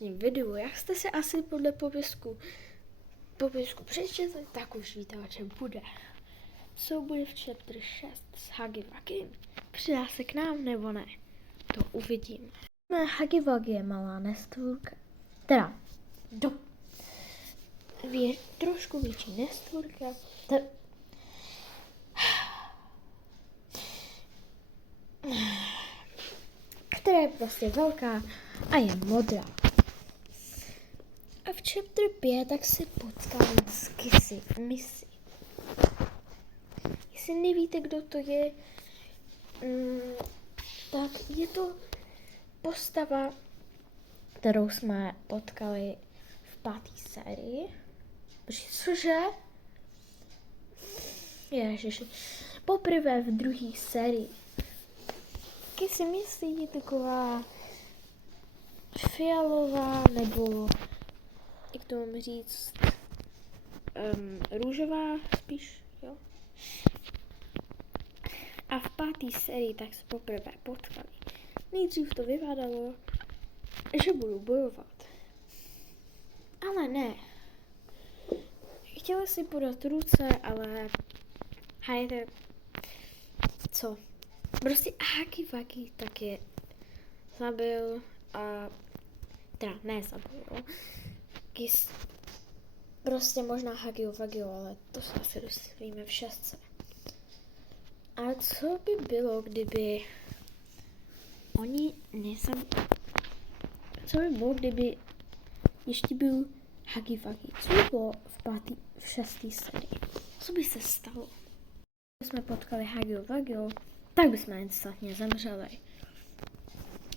Videu, jak jste se asi podle popisku přečetli, tak už víte, o čem bude. Co bude v chapter 6 s Huggy Wuggy? Přidá se k nám nebo ne? To uvidíme. Huggy Wuggy je malá nestvůrka. Trošku větší nestvůrka. Která je prostě velká a je modrá. A v chapter 5 tak se potkali s Kissy v misi. Jestli nevíte, kdo to je, tak je to postava, kterou jsme potkali v 5. sérii. Cože? Ježiši. Poprvé v 2. sérii. Kissy myslí je taková fialová, nebo jak to mám říct, růžová spíš, jo. A v 5. sérii tak se poprvé potkali. Nejdřív to vypadalo, že budou bojovat. Ale ne. Chtěli si podat ruce, ale hajde, co? Prostě Huggy Wuggy tak je zabil a Kiss. Prostě možná Huggy Wuggy, ale to se asi dostřelíme v 6. Ale co by bylo, kdyby oni co by bylo, kdyby ještě byl Huggy Wuggy? Co by bylo v 6. sérii? Co by se stalo? Když jsme potkali Huggy Wuggy, tak bychom instantně zemřeli.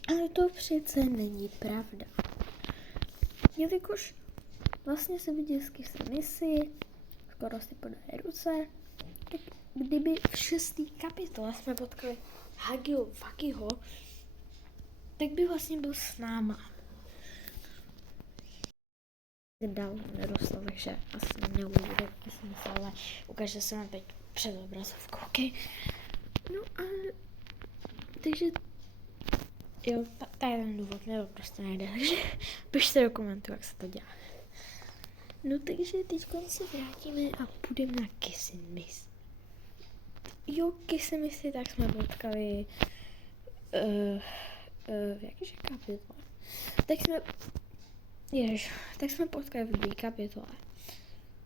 Ale to přece není pravda. Jelikož vlastně se viděli s Kissem misi, skoro si podají ruce, tak kdyby v 6. kapitole jsme potkali Huggyho Wuggyho, tak by vlastně byl s náma. Dál nedostal, takže asi neuvidíte, ale ukáže se vám teď před obrazovkou, ok? No a takže jo, to je ten důvod, nebo prostě nejde, takže pište do komentu, jak se to dělá. No takže teď se vrátíme a půjdeme na Kissy misi. Jo, Kissy misi, tak jsme potkali v jakéže kapitole? Tak jsme potkali v 2. kapitole,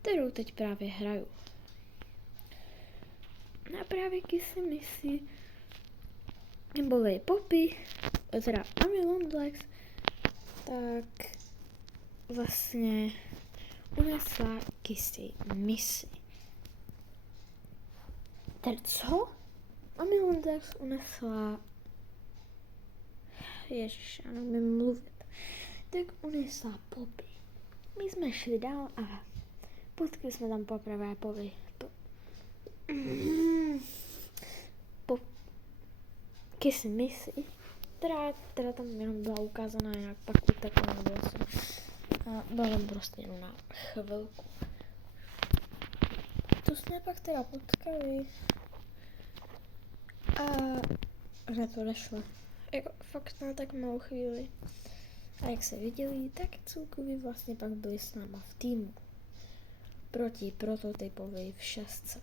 kterou teď právě hraju. Na právě Kissy misi byly Poppy, teda Amy Longlegs, tak vlastně unesla Kissy misi. Tedy co? Amy Longlegs unesla... Ježiš, ano, mi mluvit. Tak unesla Poppy. My jsme šli dál a potkali jsme tam poprvé Poppy. Kissy misi, která tam jenom byla ukázaná, jak pak utekla nebo co. A byla tam prostě jenom na chvilku. To jsme pak teda potkali a že to nešlo. Jako fakt na tak malou chvíli. A jak se viděli, tak celkově vlastně pak byli s náma v týmu. Proti prototypovi v 6.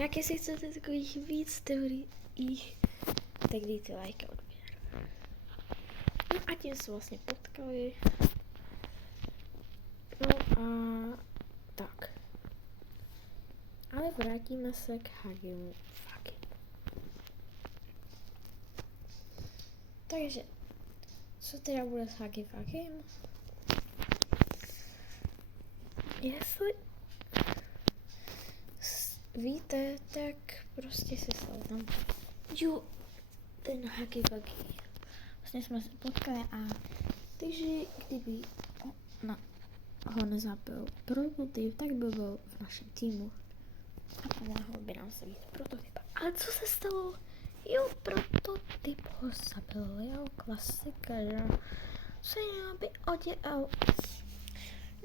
Jak jestli chcete takových víc teorií, tak dejte like a odběr. No a tím se vlastně potkali. No a tak. Ale vrátíme se k Huggymu Wuggy. Takže, co teda bude s Huggy Wuggym? Jestli víte, tak prostě se stal tam. Jo, ten Huggy Wuggy. Vlastně jsme se potkali a takže kdyby ho nezabil prototyp, tak by byl v našem týmu. A pomohl by nám se být prototyp. Ale co se stalo? Jo, prototyp ho zabil, jo, klasika, jo. Co je, aby odělal?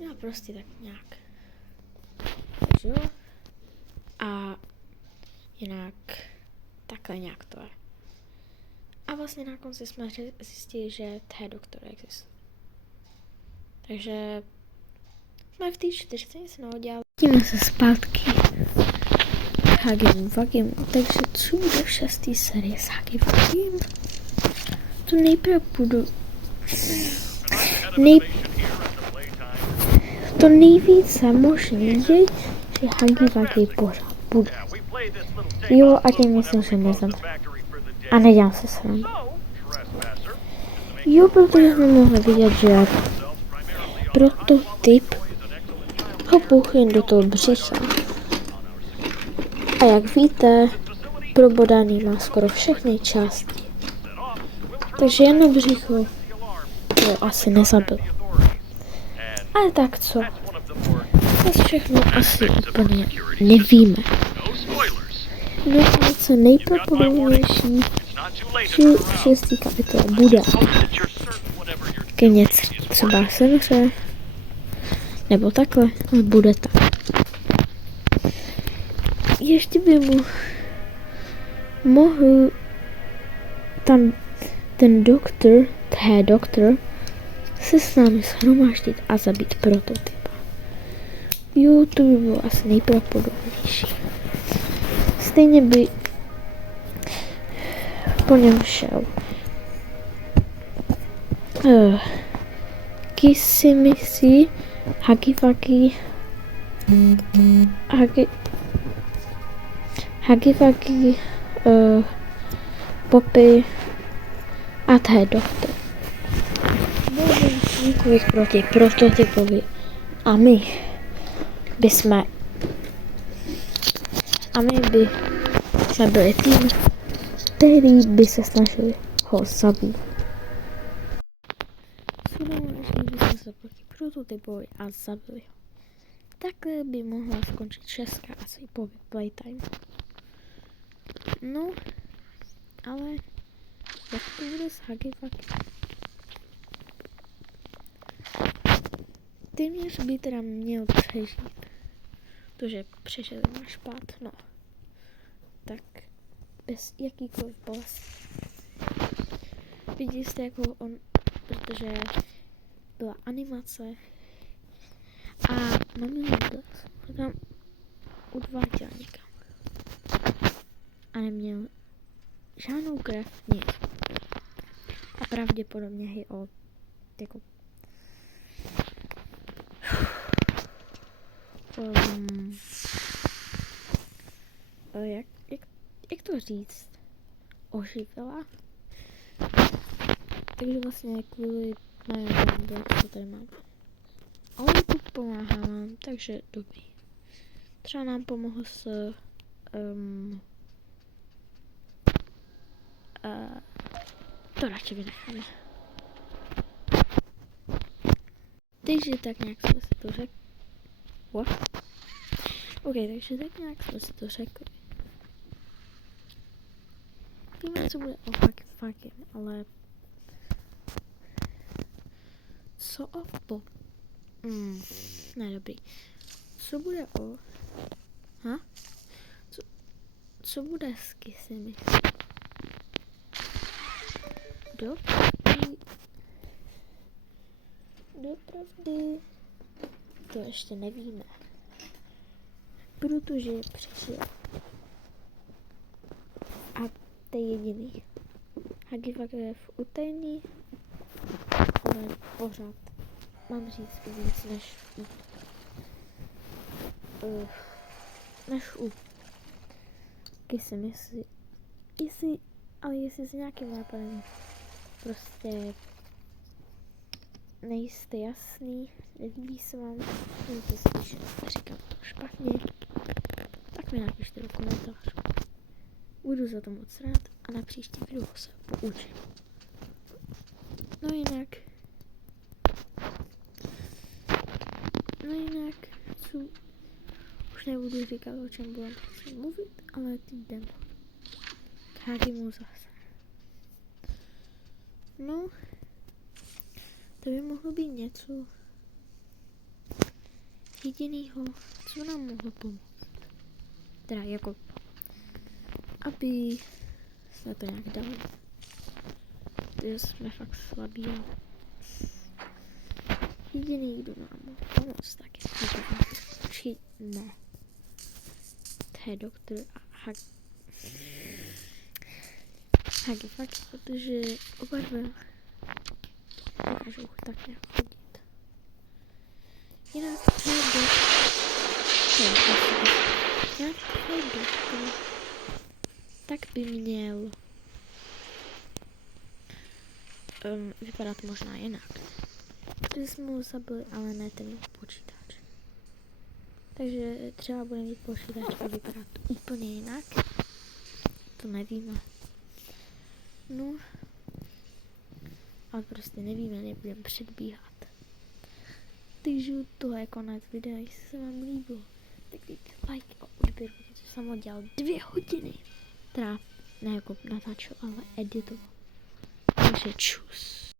No prostě tak nějak. Takže jo. A jinak takhle nějak to je. A vlastně na konci jsme zjistili, že té doktor existuje. Takže jsme v té 4 nic neudělali. Vrátíme se zpátky k Hagimu Vagimu. Takže co bude v 6. sérii s Hagi Vagim? To nejprve budu... To nejvíce možný je, že Hagi Vagi pořád bude. Jo, a tím myslím, že nezemře. A nedělám se srandu. Jo, protože jsme mohli vidět, že prototyp ho bouchl do toho břicha. A jak víte, probodaný má skoro všechny části. Takže jen na břicho to asi nezabil. Ale tak co? To všechno asi úplně nevíme. No a co nejpravděpodobnější, že v 6. kapitole bude Keněc třeba semře, nebo takhle, ale bude tak. Ještě by mu mohl tam ten doktor se s námi shromáždit a zabít prototypa. Jo, to by bylo asi nejpravděpodobnější. Stejně by po něm šel Kisimisi, Hagivagi, Poppy a té doktor. Bojovníků proti prototypovi a my bychom byli tým, který by se snažili ho zabít. Sudovoložní by se proti prototypovi a zabili ho. Takhle by mohla skončit 6 asi po playtime. No, ale jak to bude s Hagivagi? Téměř by teda měl přežít. Protože přešel na špát, no. Tak bez jakýkoliv bolesti. Vidíte jste jako on, protože byla animace a mám byl, tam odváděl někam. A neměl žádnou krev, nic. A pravděpodobně i o jako jak to říct? Oživila. Takže vlastně kvůli nevím, co tady mám. Ale tu pomáhá nám, takže dobrý. Třeba nám pomohl s to radši vynecháme. Takže tak nějak jsme si to řekli. What? OK, takže tak nějak jsme si to řekli. Víme, co bude o Vagim, ale co o Pop? Ne, dobrý. Co bude o... Co bude s Kisimi? Dopravdy to ještě nevíme. Protože přišel. A to je jediný. Hagivagi je v utajení, ale pořád mám říct víc než u Kisimi, jestli s nějakým nápadem prostě nejste jasný, nelíbí se vám, nebo to spíš říkám špatně, tak mi napište do komentářů. Budu za to moc rád a na příští video se poučím. No jinak, co už nebudu říkat, o čem budeme mluvit, ale teď jdem k Hagimu zase. No, to by mohlo být něco jedinýho, co nám mohlo pomoct. Teda jako, aby jsme to nějak dali. Ty jsme fakt slabí. Jediný, kdo nám mohl pomoct, tak je ne. To je doktor Hagi fakt, protože oba dva dokážou také chodit. Jinak doktor tak by měl vypadat možná jinak. Protože jsme ho zabili, ale ne ten počítač. Takže třeba bude mít počítač a vypadat úplně jinak. To nevíme. No. Ale prostě nevíme, nebudeme předbíhat. Takže tohle je konec videa, jestli se vám líbilo. Tak dejte like a odběr, protože jsem ho dělal 2 hodiny. Teda ne jako natáčel, ale editoval. Takže čus.